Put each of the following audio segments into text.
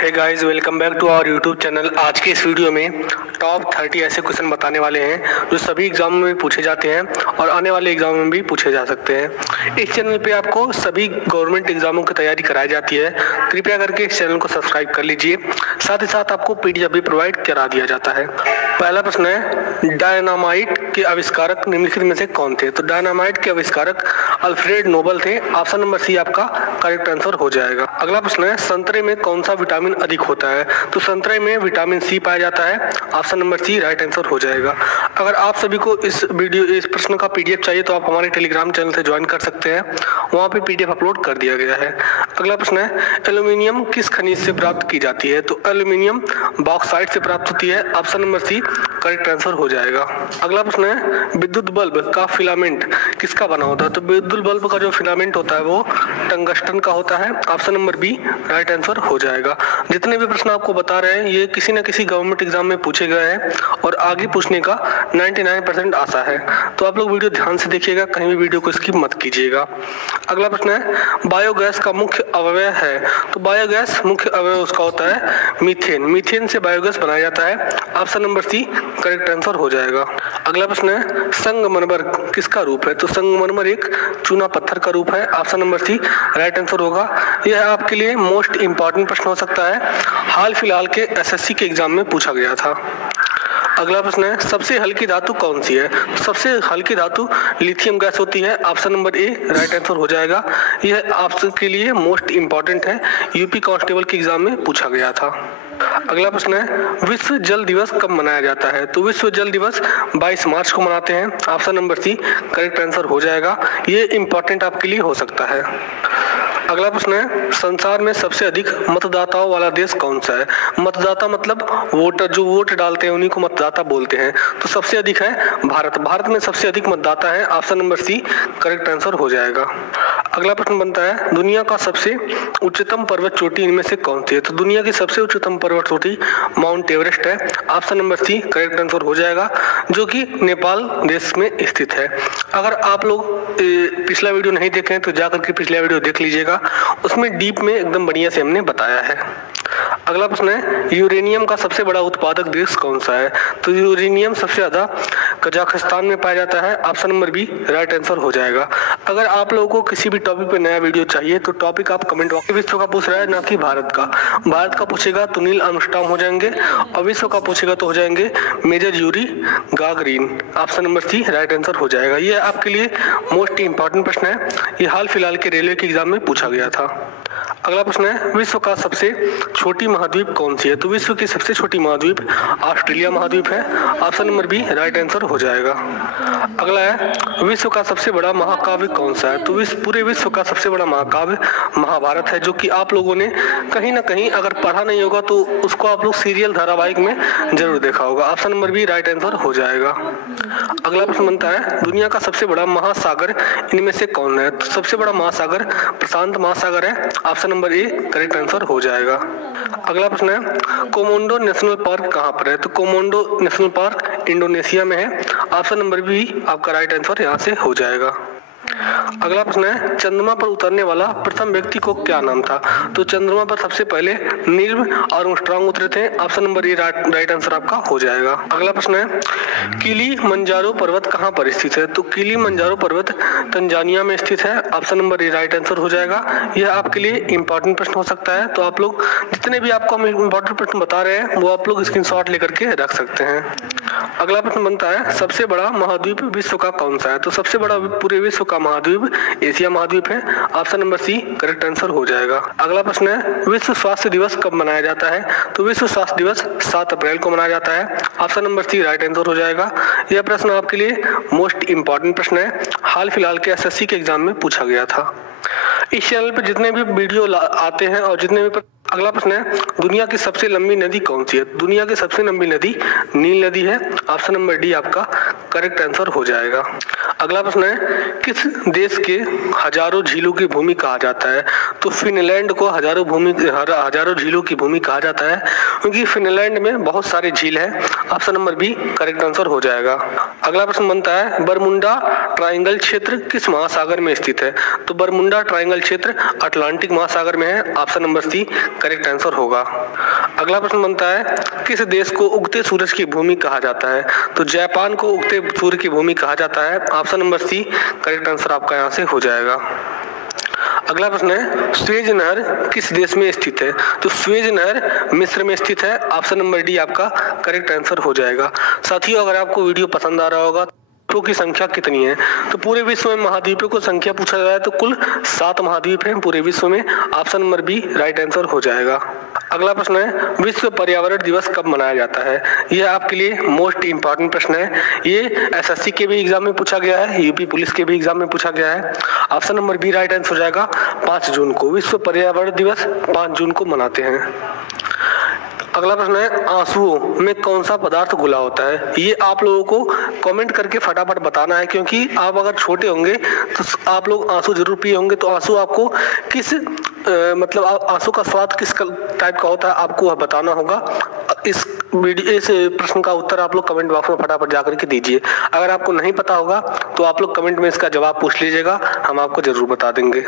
Hey guys, welcome back to our YouTube channel. आज के इस वीडियो में टॉप 30 ऐसे क्वेश्चन बताने वाले हैं जो सभी एग्जाम में पूछे जाते हैं और आने वाले एग्जाम में भी पूछे जा सकते हैं। इस चैनल पे आपको सभी गवर्नमेंट एग्जामों की तैयारी कराई जाती है। कृपया करके इस चैनल को सब्सक्राइब कर लीजिए। साथ ही साथ आपको पीडीएफ भी प्रोवाइड करा दिया जाता है। पहला प्रश्न है, डायनामाइट के आविष्कारक निम्नलिखित में से कौन थे? तो डायनामाइट के आविष्कारक अल्फ्रेड नोबल थे। ऑप्शन नंबर सी आपका करेक्ट आंसर हो जाएगा। अगला प्रश्न है, संतरे में कौन सा विटामिन अधिक होता है? तो संतरे में विटामिन सी पाया जाता है। Option number C right answer हो जाएगा। अगर आप सभी को इस प्रश्न का पीडीएफ चाहिए तो आप हमारे टेलीग्राम चैनल से ज्वाइन कर सकते हैं, वहाँ पे पीडीएफ अपलोड कर दिया गया है। अगला प्रश्न है, एल्यूमिनियम किस खनिज से प्राप्त की जाती है? तो एल्यूमिनियम बॉक्साइट से प्राप्त होती है। Option number C correct answer हो जाएगा। अगला प्रश्न है, विद्युत बल्ब का फिलामेंट किसका बना होता है? तो विद्युत बल्ब का जो फिलामेंट होता है वो टंगस्टन का होता है। Option number B right answer हो जाएगा। जितने भी प्रश्न आपको बता रहे हैं ये किसी न किसी गवर्नमेंट एग्जाम में पूछे गए हैं और आगे पूछने का 99% आशा है, तो आप लोग वीडियो ध्यान से देखिएगा, कहीं भी वीडियो को स्किप मत कीजिएगा। अगला प्रश्न है, बायोगैस का मुख्य अवयव है? तो बायोगैस मुख्य अवयव उसका होता है मीथेन। मीथेन से बायोगैस बनाया जाता है। Option number C correct answer हो जाएगा। अगला प्रश्न है, संगमरमर किसका रूप है? तो संगमरमर एक चूना पत्थर का रूप है। Option number C right answer होगा। यह आपके लिए मोस्ट इंपॉर्टेंट प्रश्न हो सकता है, हाल फिलहाल के एसएससी के एग्जाम में पूछा गया था। अगला प्रश्न है, सबसे हल्की धातु कौन सी है? सबसे हल्की धातु लिथियम गैस होती है। Option number A right answer हो जाएगा। यह आपके लिए मोस्ट इंपॉर्टेंट है, यूपी कांस्टेबल के एग्जाम में पूछा गया था। अगला प्रश्न है, विश्व जल दिवस कब मनाया जाता है? तो विश्व जल दिवस 22 मार्च को मनाते हैं। Option number C correct answer हो जाएगा। ये इंपॉर्टेंट आपके लिए हो सकता है। अगला प्रश्न है, संसार में सबसे अधिक मतदाताओं वाला देश कौन सा है? मतदाता मतलब वोटर, जो वोट डालते हैं उन्हीं को मतदाता बोलते हैं। तो सबसे अधिक है भारत। भारत में सबसे अधिक मतदाता है। Option number C correct answer हो जाएगा। अगला प्रश्न बनता है, दुनिया का सबसे उच्चतम पर्वत चोटी इनमें से कौन सी है? तो दुनिया की सबसे उच्चतम पर्वत चोटी माउंट एवरेस्ट है। Option number C correct answer हो जाएगा, जो कि नेपाल देश में स्थित है। अगर आप लोग पिछला वीडियो नहीं देखे हैं तो जाकर के पिछला वीडियो देख लीजिएगा, उसमें डीप में एकदम बढ़िया से हमने बताया है। अगला प्रश्न है, यूरेनियम का सबसे बड़ा उत्पादक देश कौन सा है? तो यूरेनियम सबसे ज्यादा कजाकिस्तान में पाया जाता है। Option number B right answer हो जाएगा। अगर आप लोगों को किसी भी टॉपिक पे नया वीडियो चाहिए तो टॉपिक आप कमेंट बॉक्स में, विश्व का पूछ रहा है ना कि भारत का। भारत का पूछेगा तो नील आर्मस्ट्रांग हो जाएंगे और विश्व का पूछेगा तो हो जाएंगे major Yuri Gagarin. Option number C right answer हो जाएगा। ये आपके लिए मोस्ट इंपॉर्टेंट प्रश्न है, ये हाल फिलहाल के रेलवे के एग्जाम में पूछा गया था। अगला प्रश्न है, विश्व का सबसे छोटी महाद्वीप कौन सी है? तो विश्व की सबसे छोटी महाद्वीप ऑस्ट्रेलिया महाद्वीप है। Option number B right answer हो जाएगा। अगला है, विश्व का सबसे बड़ा महाकाव्य कौन सा है? तो पूरे विश्व का सबसे बड़ा महाकाव्य महाभारत है, जो कि आप लोगों ने कहीं ना कहीं अगर पढ़ा नहीं होगा तो उसको आप लोग सीरियल धारावाहिक में जरूर देखा होगा। Option number B right answer हो जाएगा। अगला प्रश्न बनता है, दुनिया का सबसे बड़ा महासागर इनमें से कौन है? तो सबसे बड़ा महासागर प्रशांत महासागर है। Option number A correct answer हो जाएगा। अगला प्रश्न है, कोमोडो नेशनल पार्क कहाँ पर है? तो कोमोडो नेशनल पार्क इंडोनेशिया में है। ऑप्शन नंबर बी आपका राइट आंसर यहाँ से हो जाएगा। अगला प्रश्न है, चंद्रमा पर उतरने वाला प्रथम व्यक्ति को क्या नाम था? तो चंद्रमा पर सबसे पहले नील आर्मस्ट्रांग उतरे थे। Option number A right answer आपका हो जाएगा। अगला प्रश्न है, किलिमंजारो पर्वत कहाँ पर स्थित है? तो किलिमंजारो पर्वत तंजानिया में स्थित है। Option number A right answer हो जाएगा। यह आपके लिए इंपॉर्टेंट प्रश्न हो सकता है, तो आप लोग जितने भी आपको हम इंपॉर्टेंट प्रश्न बता रहे हैं वो आप लोग स्क्रीनशॉट लेकर के रख सकते हैं। अगला प्रश्न बनता है, सबसे बड़ा महाद्वीप विश्व का कौन सा है? तो सबसे बड़ा पूरे विश्व का महाद्वीप एशिया महाद्वीप है। Option number C correct answer हो जाएगा। अगला प्रश्न है, विश्व स्वास्थ्य दिवस कब मनाया जाता है? तो विश्व स्वास्थ्य दिवस 7 अप्रैल को मनाया जाता है। Option number C right answer हो जाएगा। यह प्रश्न आपके लिए मोस्ट इंपॉर्टेंट प्रश्न है, हाल फिलहाल के एसएससी के एग्जाम में पूछा गया था। इस चैनल पे जितने भी वीडियो आते हैं और जितने भी अगला प्रश्न है, दुनिया की सबसे लंबी नदी कौन सी है? दुनिया की सबसे लंबी नदी नील नदी है। ऑप्शन नंबर डी आपका करेक्ट आंसर हो जाएगा। अगला प्रश्न है, किस देश के हजारों झीलों की भूमि कहा जाता है? तो फिनलैंड को हजारों झीलों की भूमि कहा जाता है क्योंकि फिनलैंड में बहुत सारे झील है। Option number B correct answer हो जाएगा। अगला प्रश्न बनता है, बरमुंडा ट्रायंगल क्षेत्र किस महासागर में स्थित है? तो बरमुंडा ट्रायंगल क्षेत्र अटलांटिक महासागर में है। Option number C correct answer होगा। अगला प्रश्न बनता है, किस देश को उगते सूरज की भूमि कहा जाता है? तो जापान को उगते सूर्य की भूमि कहा जाता है। Option number C correct answer आपका यहाँ से हो जाएगा। अगला प्रश्न है, स्वेज नहर किस देश में स्थित है? तो स्वेज नहर मिस्र में स्थित है। ऑप्शन नंबर डी आपका करेक्ट आंसर हो जाएगा। साथियों, अगर आपको वीडियो पसंद आ रहा होगा द्वीपों की संख्या कितनी है? तो पूरे विश्व में महाद्वीपों को संख्या पूछा जाए तो कुल 7 महाद्वीप हैं पूरे विश्व में। Option number B right answer हो जाएगा। अगला प्रश्न है, विश्व पर्यावरण दिवस कब मनाया जाता है? यह आपके लिए मोस्ट इंपॉर्टेंट प्रश्न है। ये एसएससी के भी एग्जाम में पूछा गया है, यूपी पुलिस के भी एग्जाम में पूछा गया है। Option number B right answer हो जाएगा। 5 जून को विश्व पर्यावरण दिवस 5 जून को मनाते हैं। अगला प्रश्न है, आंसुओं में कौन सा पदार्थ घुला होता है? ये आप लोगों को कमेंट करके फटाफट बताना है, क्योंकि आप अगर छोटे होंगे तो आप लोग आंसू जरूर पिए होंगे। तो आंसू आपको किस मतलब आंसू का स्वाद किस टाइप का होता है आपको बताना होगा। इस प्रश्न का उत्तर आप लोग कमेंट बॉक्स में फटाफट जाकर के दीजिए। अगर आपको नहीं पता होगा तो आप लोग कमेंट में इसका जवाब पूछ लीजिएगा, हम आपको जरूर बता देंगे।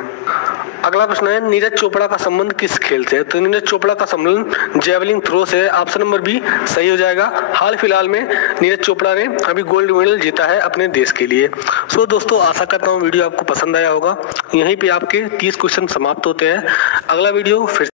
अगला प्रश्न है, नीरज चोपड़ा का संबंध किस खेल से है? तो नीरज चोपड़ा का संबंध जेवलिन थ्रो से है। ऑप्शन नंबर बी सही हो जाएगा। हाल फिलहाल में नीरज चोपड़ा ने अभी गोल्ड मेडल जीता है अपने देश के लिए। सो दोस्तों, आशा करता हूँ वीडियो आपको पसंद आया होगा। यहीं पे आपके 30 क्वेश्चन समाप्त होते हैं। अगला वीडियो फिर